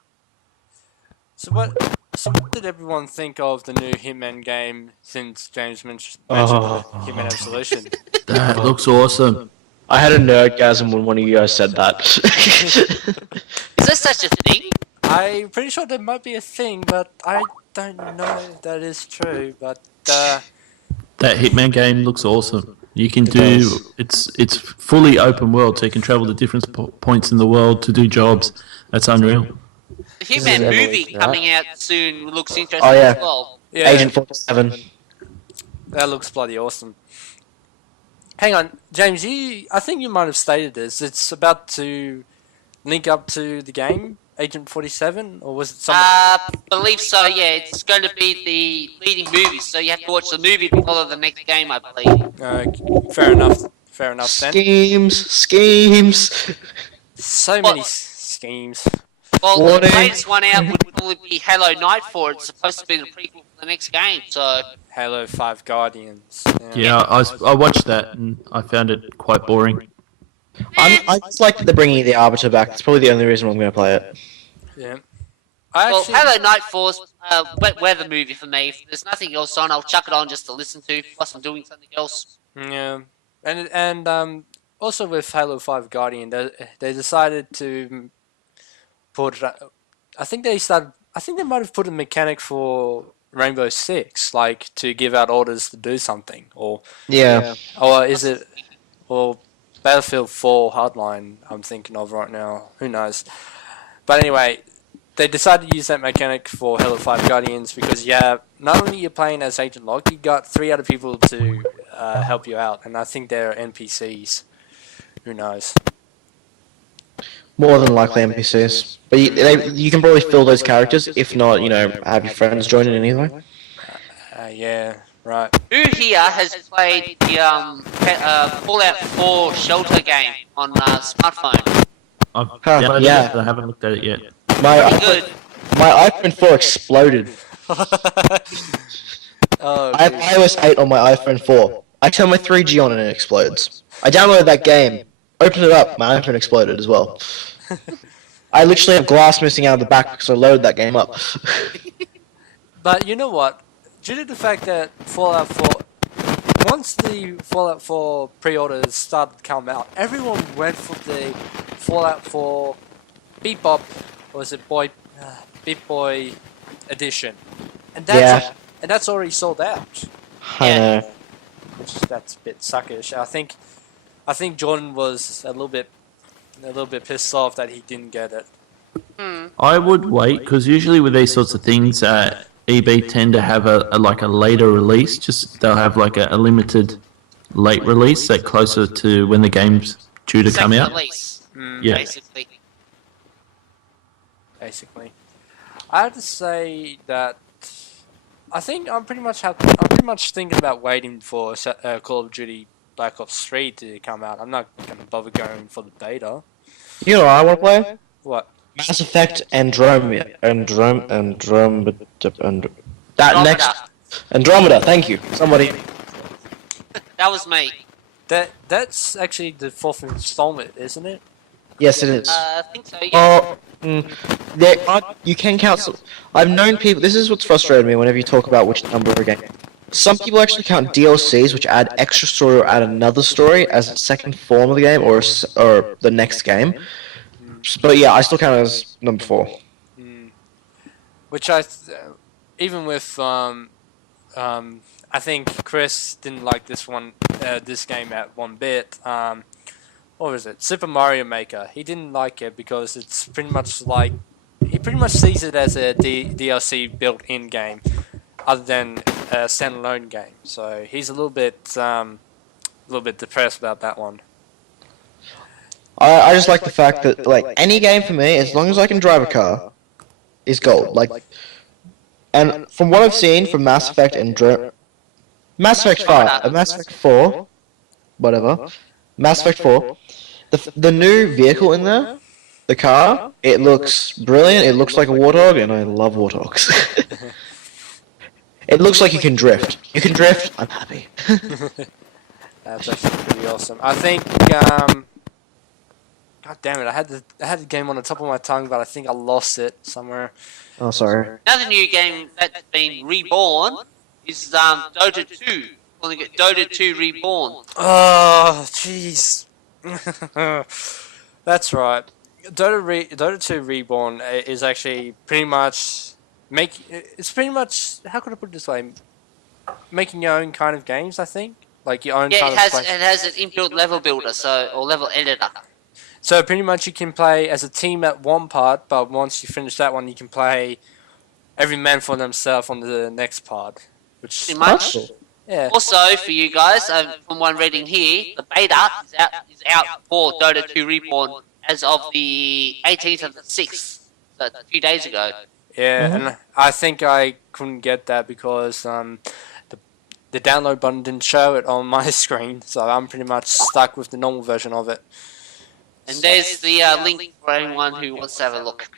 So what did everyone think of the new Hitman game since James mentioned the Hitman Absolution? That looks awesome. I had a nerdgasm when one of you guys said that. Is there such a thing? I'm pretty sure there might be a thing, but I don't know if that is true. But That Hitman game looks awesome. You can do it's fully open world, so you can travel to different points in the world to do jobs. That's unreal. The Hitman movie coming out soon looks interesting Oh, yeah. as well. yeah, Agent 47. that looks bloody awesome. Hang on, James. I think you might have stated this. It's about to link up to the game Agent 47, or was it something? Believe so. Yeah, it's going to be the leading movie, so you have to watch the movie to follow the next game, I believe. Fair enough. Fair enough then. Schemes. So many schemes. Well, Warning. the latest one out would probably be Halo Nightfall. It's supposed to be the prequel for the next game, so... Halo 5 Guardians. Yeah, I watched that and I found it quite boring. I just like that they're bringing the Arbiter back. That's probably the only reason I'm going to play it. Yeah. Well, Halo Nightfall's wet weather movie for me. If there's nothing else on, I'll chuck it on just to listen to, plus I'm doing something else. Yeah. And also with Halo 5 Guardian, they decided to put... I think they might have put a mechanic for Rainbow Six, like to give out orders to do something, or Yeah. or is it, or Battlefield 4 Hardline? I'm thinking of right now. Who knows? But anyway, they decided to use that mechanic for Halo 5 Guardians because not only you're playing as Agent Locke, you got 3 other people to help you out, and I think they're NPCs. Who knows? More than likely NPCs. But you can probably fill those characters, if not, have your friends join in anyway. Yeah, right. Who here has played the Fallout 4 Shelter game on smartphone? I've downloaded yeah. it, but I haven't looked at it yet. My Good. iPhone 4 exploded. Oh, I have iOS 8 on my iPhone 4. I turn my 3G on and it explodes. I downloaded that game, opened it up, my iPhone exploded as well. I literally have glass missing out of the back because I loaded that game up. But you know what? Due to the fact that Fallout 4, once the Fallout 4 pre-orders started to come out, everyone went for the Fallout 4 Beat Bop, or was it Beat Boy edition, and that's already sold out. I know. That's a bit suckish. I think Jordan was a little bit pissed off that he didn't get it. I would wait because usually with these sorts of things, EB tend to have a later release. Just they'll have like a limited late release, that closer to when the game's due to come out. Release, Yeah. Basically, I have to say that I think I'm pretty much thinking about waiting for Call of Duty Black Ops 3 to come out. I'm not gonna bother going for the beta. You know what I want to play? What? Mass Effect Andromeda. Andromeda, thank you. Somebody. That was me. That's actually the 4th installment, isn't it? Yes, it is. I think so. Yeah. Oh, you can count. I've known people. This is what's frustrated me whenever you talk about which number of a game. Some people actually count DLCs, which add extra story or add another story as a second form of the game or the next game. But yeah, I still count it as number 4. Which even with I think Chris didn't like this game at one bit. What was it? Super Mario Maker. He didn't like it because it's pretty much like he pretty much sees it as a DLC built in game, other than a standalone game. So he's a little bit depressed about that one. I just like the fact that like any game for me, as long as I can drive a car, is gold. Like, and from what I've seen from Mass Effect and Mass Effect 5, Mass Effect 4, whatever, Mass Effect 4, the new vehicle in there, the car, it looks brilliant. It looks like a warthog, and I love warthogs. It looks like you can drift. You can drift. I'm happy. That's actually pretty awesome. I think. God damn it! I had the game on the top of my tongue, but I think I lost it somewhere. Oh, sorry. Another new game that's been reborn is Dota 2. Calling it Dota 2 Reborn. Oh, jeez. That's right. Dota 2 Reborn is actually pretty much it's pretty much, how could I put it this way? Making your own kind of games, I think. Like your own kind of it has an inbuilt level builder, or level editor. So pretty much you can play as a team at one part, but once you finish that one, you can play every man for themselves on the next part. Which Pretty much. Yeah. Also, for you guys, from one reading here, the beta is out for Dota 2 Reborn as of the 18th of the 6th, so a few days ago. Yeah, and I think I couldn't get that because the download button didn't show it on my screen, so I'm pretty much stuck with the normal version of it. And there's the link for anyone who wants to have a look.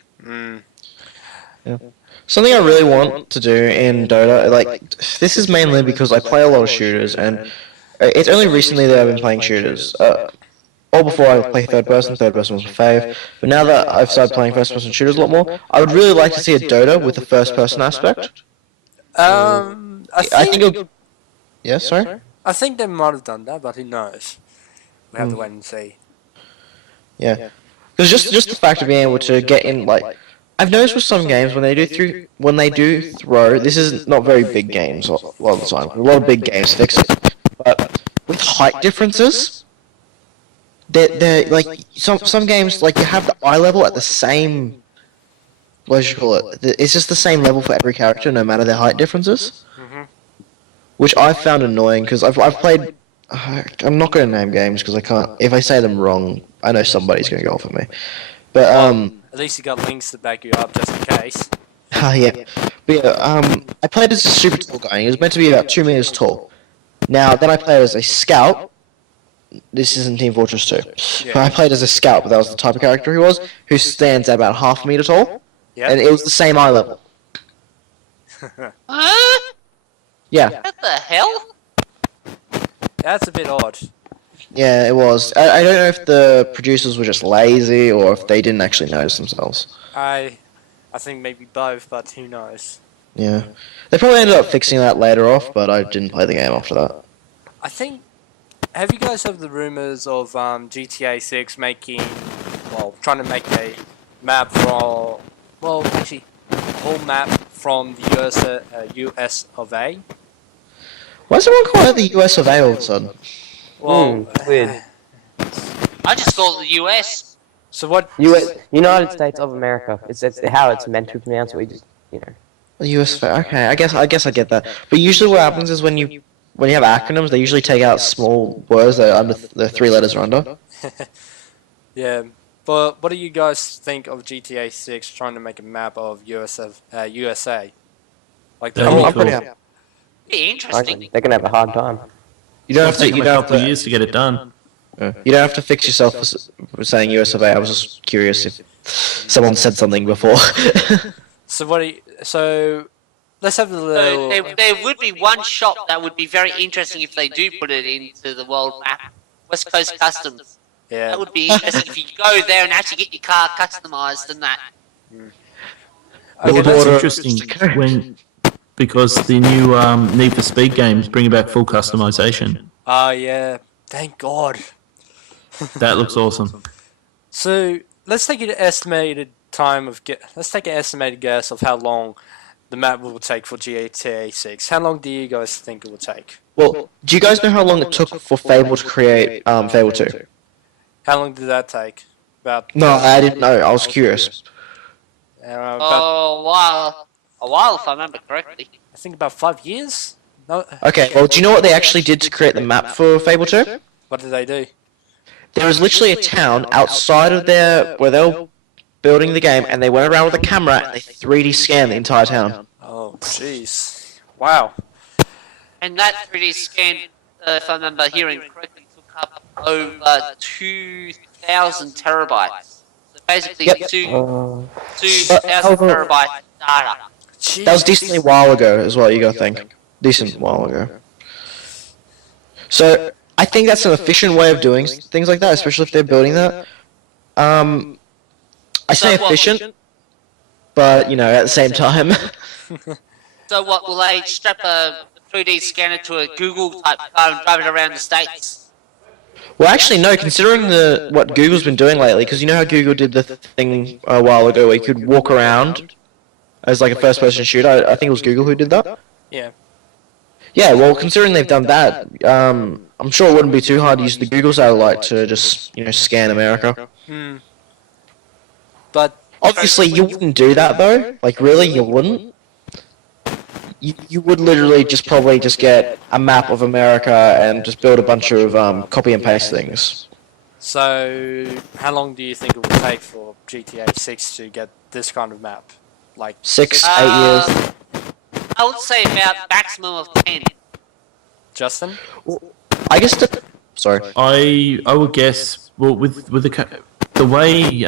Yeah. Something I really want to do in Dota, like, this is mainly because I play a lot of shooters, and it's only recently that I've been playing shooters. Or before I play third person was my fave, but now that I've started playing first person shooters a lot more, I would really like to see a Dota with a first person aspect. I think Yeah, sorry? I think they might have done that, but who knows? We have to wait and see. Yeah. Because just the fact of being able to get in, like, I've noticed with some games when they do throw, this is not very big games a lot of the time. A lot of big games fix it, but with height differences, they're like some games, like, you have the eye level at the same. What do you call it? It's just the same level for every character, no matter their height differences. Which I found annoying because I've played. I'm not going to name games because I can't. If I say them wrong, I know somebody's going to go off at me. But at least you got links to back you up just in case. yeah. But yeah, I played as a super tall guy. He was meant to be about 2 meters tall. Now then, I played as a scout. This isn't Team Fortress 2. Yeah. But I played as a scout, but that was the type of character he was, who stands at about half a meter tall, and it was the same eye level. Huh? Yeah. What the hell? That's a bit odd. Yeah, it was. I don't know if the producers were just lazy or if they didn't actually notice themselves. I think maybe both, but who knows? Yeah. They probably ended up fixing that later off, but I didn't play the game after that. I think. Have you guys heard the rumors of GTA 6 trying to make a map for, actually, a whole map from the US of A? Why is everyone calling it the US of A all of a sudden? Well, weird. I just thought the US. So what? United States of America. It's how it's meant to pronounce it. We just, The US of A. Okay, I guess I get that. But usually what happens is when you have acronyms, they usually take out small words that are under the 3 letters are under. Yeah, but what do you guys think of GTA 6 trying to make a map of USA? Like the That'd whole. be cool. Yeah, interesting. they're gonna have a hard time. You don't have It'll to. take You them a don't couple of have years to get it done. to. You don't have to fix yourself for saying US of A. I was just curious if someone said something before. So let's have a So little. there would be one shop that would be very interesting if they do put it into the world map. West Coast Customs. Yeah. That would be interesting if you go there and actually get your car customized and that. Okay, Well, that's Border- interesting because the new Need for Speed games bring back full customization. Oh yeah. Thank God. That looks awesome. So let's take an estimated let's take an estimated guess of how long the map will take for GTA 6. How long do you guys think it will take? Well, do you guys know how long it took for Fable to create Fable 2? How long did that take? About No, I didn't know. I was curious. about Oh, a while if I remember correctly. I think about 5 years. No. Okay, well, do you know what they actually did to create the map for Fable 2? What did they do? There was literally a town outside of where they were building the game, and they went around with a camera and they 3D scanned the entire town. Oh, jeez. Wow. And that 3D scan, if I remember hearing correctly, took up over 2,000 terabytes. So basically, Yep. 2,000 terabyte data. Jeez. That was decently a while ago as well, you gotta think. Decent while ago. So, I think that's an efficient way of doing things like that, especially if they're building that. I say efficient, but, you know, at the same time. So what, will they strap a 3D scanner to a Google type car and drive it around the States? Well, actually, no, considering what Google's been doing lately, because you know how Google did the thing a while ago where you could walk around as like a first-person shooter. I think it was Google who did that. Yeah. Yeah, well, considering they've done that, I'm sure it wouldn't be too hard to use the Google satellite to just, you know, scan America. Hmm. But Obviously, you wouldn't do that, though. Like, really, you wouldn't? You would literally probably just get a map of America and just build a bunch of copy and paste things. so, how long do you think it will take for GTA 6 to get this kind of map? Like 6, 8 years. I would say about maximum of 10. Justin? I guess sorry. I would guess with the way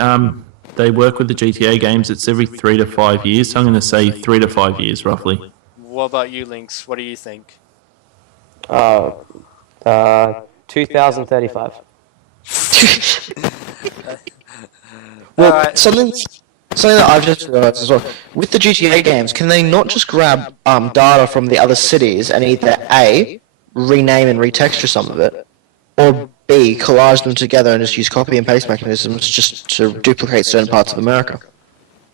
they work with the GTA games, it's every 3 to 5 years. So I'm going to say 3 to 5 years roughly. What about you, Lynx? What do you think? 2035. Well, Alright. something that I've just realized as well, with the GTA games, can they not just grab data from the other cities and either A, rename and retexture some of it, or B, collage them together and just use copy and paste mechanisms just to duplicate certain parts of America?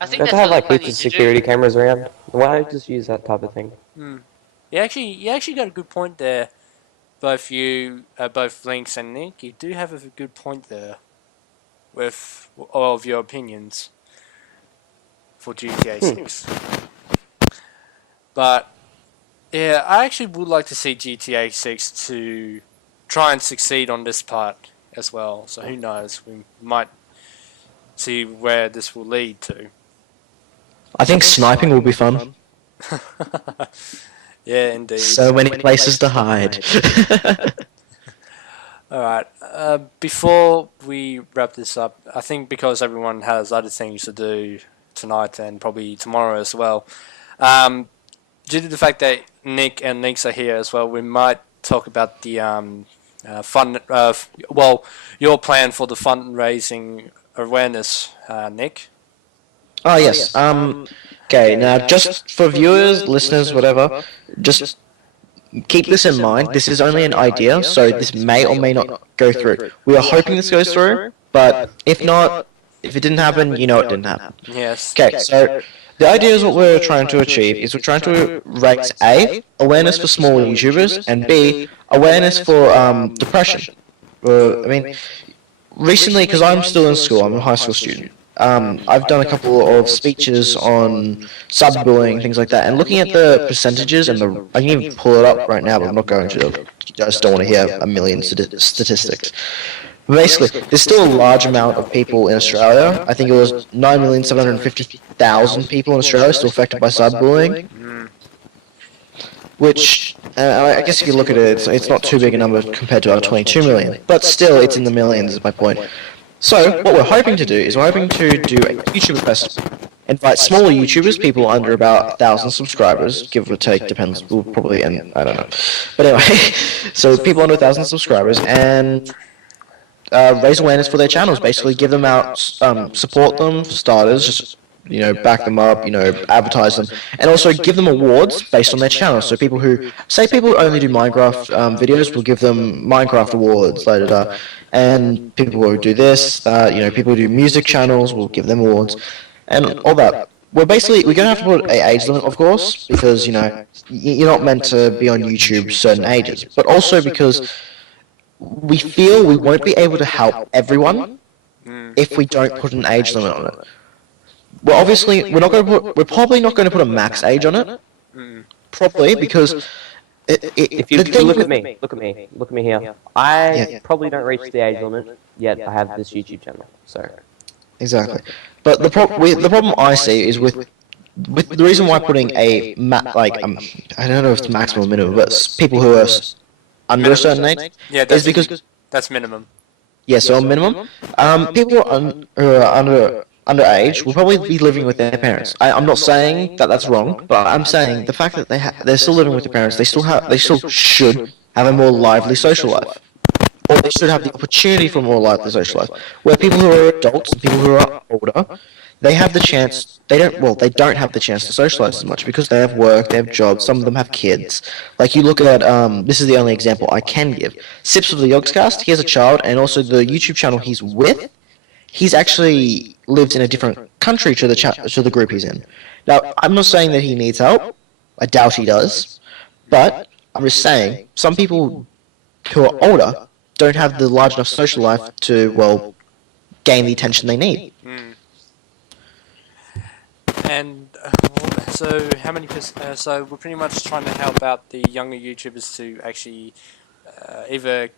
I think Don't that's they have what like they're heaps planning of to do. security cameras around? Why don't you just use that type of thing? You actually got a good point there. Both Lynx and Nick, you do have a good point there with all of your opinions for GTA 6. But yeah, I actually would like to see GTA 6 to try and succeed on this part as well. So who knows? We might see where this will lead to. I think sniping will be fun. Yeah, indeed. So many places to hide. Alright, before we wrap this up, I think because everyone has other things to do tonight and probably tomorrow as well, due to the fact that Nick and Lynx are here as well, we might talk about the your plan for the fundraising awareness, Nick. Oh, yes. Okay, now just for viewers, listeners, whatever, just keep this in mind. This is only an idea, so this may or may not go through. We are hoping this goes through, but if not, if it didn't happen, you know it didn't happen. Yes. Okay, so the idea is what we're trying to achieve is we're trying to raise A, awareness for small YouTubers, and B, awareness for depression. I mean, recently, because I'm still in school, I'm a high school student, I've done a couple of speeches on cyberbullying, things like that, and looking at the percentages, and I can even pull it up right now, but I'm not going to. I just don't want to hear a million statistics. But basically, there's still a large amount of people in Australia. I think it was 9,750,000 people in Australia still affected by cyberbullying. Which, I guess if you look at it, it's not too big a number compared to our 22 million. But still, it's in the millions, is my point. So, what we're hoping to do is we're hoping to do a YouTuber festival. invite smaller YouTubers, people under about 1,000 subscribers, give or take, depends, we'll probably end, I don't know. But anyway, so people under 1,000 subscribers, and raise awareness for their channels, basically give them out, support them, for starters, just, back them up, advertise them, and also give them awards based on their channels. So people who, say people who only do Minecraft videos, will give them Minecraft awards, and people who do this, people who do music channels, will give them awards, and all that. We're going to have to put an age limit, of course, because, you're not meant to be on YouTube certain ages, but also because we feel we won't be able to help everyone if we don't put an age limit on it. Well, obviously, we're probably not going to put a max age on it, probably, because If you look at me here. I probably don't reach the age limit, yet I have this YouTube channel, so... Exactly. But the problem I see is with the reason why putting a I don't know if it's maximum or minimum, but people who are under a certain age, is because that's minimum. Yeah, so a minimum. People who are underage will probably be living with their parents. I'm not saying that that's wrong, but I'm saying the fact that they're still living with their parents, they still should have a more lively social life. Or they should have the opportunity for more lively social life. Where people who are adults and people who are older, they have the chance, they don't have the chance to socialize as much because they have work, they have jobs, some of them have kids. Like you look at, this is the only example I can give. Sips of the Yogscast, he has a child, and also the YouTube channel he's with, he's actually lived in a different country to the group he's in. Now, I'm not saying that he needs help, I doubt he does, but I'm just saying, some people who are older don't have the large enough social life to, gain the attention they need. And so how many so we're pretty much trying to help out the younger YouTubers to actually either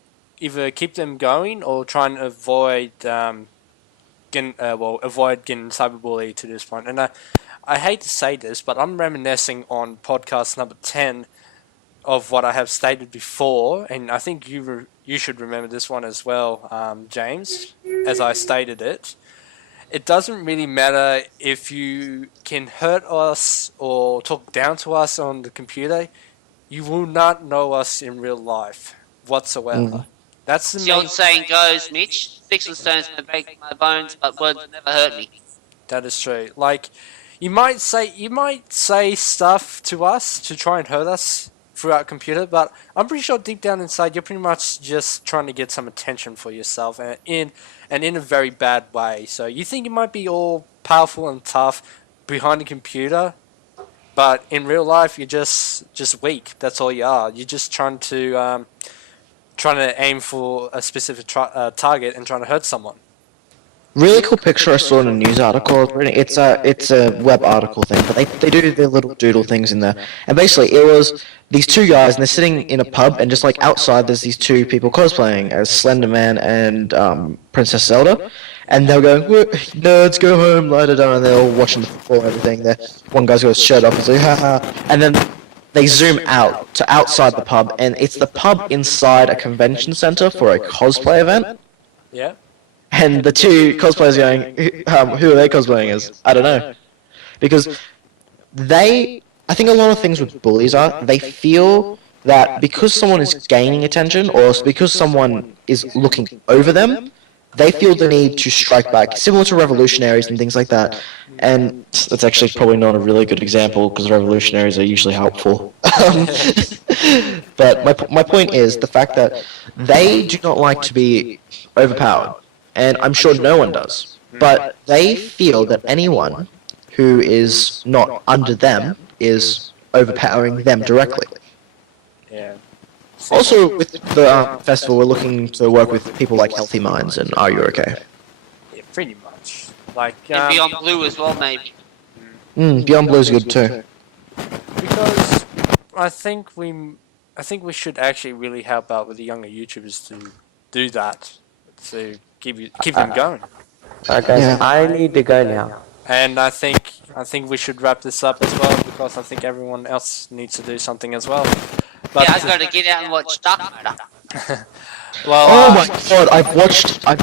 keep them going or try and avoid getting cyberbullied to this point. And I hate to say this, but I'm reminiscing on podcast number 10 of what I have stated before, and I think you should remember this one as well, James, as I stated it. It doesn't really matter if you can hurt us or talk down to us on the computer. You will not know us in real life whatsoever. That's The old saying goes, Mitch, sticks and stones may break my bones, but words never hurt me. That is true. Like, you might say stuff to us to try and hurt us through our computer, but I'm pretty sure deep down inside you're pretty much just trying to get some attention for yourself, and in a very bad way. So you think you might be all powerful and tough behind a computer, but in real life you're just weak. That's all you are. You're just trying to aim for a specific target and trying to hurt someone. Really cool picture I saw in a news article. It's a web article thing, but they do their little doodle things in there. And basically, it was these two guys, and they're sitting in a pub, and just like outside, there's these two people cosplaying as Slender Man and Princess Zelda, and they're going, "Nerds, go home!" And they're all watching the football and everything. One guy's got his shirt off and say, "Ha ha!" And then they zoom out to outside the pub, and it's the pub inside a convention center for a cosplay event. Yeah. And the two cosplayers going, who are they cosplaying as? I don't know. Because I think a lot of things with bullies are, they feel that because someone is gaining attention, or because someone is looking over them, they feel the need to strike back, similar to revolutionaries and things like that. And that's actually probably not a really good example, because revolutionaries are usually helpful. But my point is the fact that they do not like to be overpowered. And I'm sure no one does. But they feel that anyone who is not under them is overpowering them directly. Yeah. Also, with the festival, we're looking to work with people like Healthy Minds and Are You Okay? Yeah, pretty much. Like And Beyond Blue as well, maybe. Beyond Blue's good too. Because I think we should actually really help out with the younger YouTubers to do that, to keep them going. Okay, Yeah. I need to go now. And I think we should wrap this up as well, because I think everyone else needs to do something as well. But Yeah, I've got to get out and watch Dark Matter. well, Oh my god,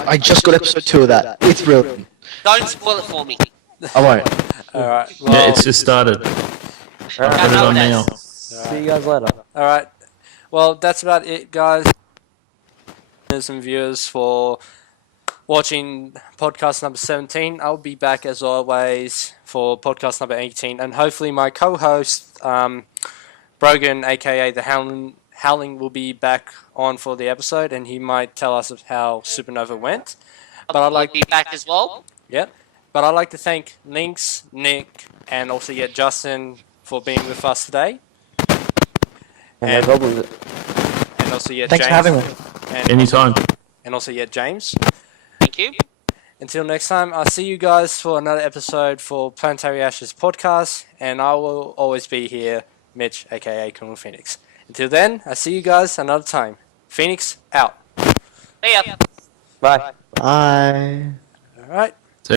I just got episode 2 of that. It's brilliant. Don't spoil it for me. I won't. Alright, Yeah, well, it's just started. Alright, Put it on now. see you guys later. alright. Well, that's about it, guys. And viewers for watching podcast number 17. I'll be back as always for podcast number 18, and hopefully my co-host Brogan, aka the Howling, will be back on for the episode, and he might tell us of how Supernova went. But I'd like to be back as well. Yep. But I'd like to thank Lynx, Nick, and also Justin for being with us today. And no problem. And also Thanks James. for having me. And Anytime. And also James. Thank you. Until next time, I'll see you guys for another episode for Planetary Ashes podcast, and I will always be here, Mitch, aka Colonel Phoenix. Until then, I'll see you guys another time. Phoenix out. See ya. Bye. Bye. Alright.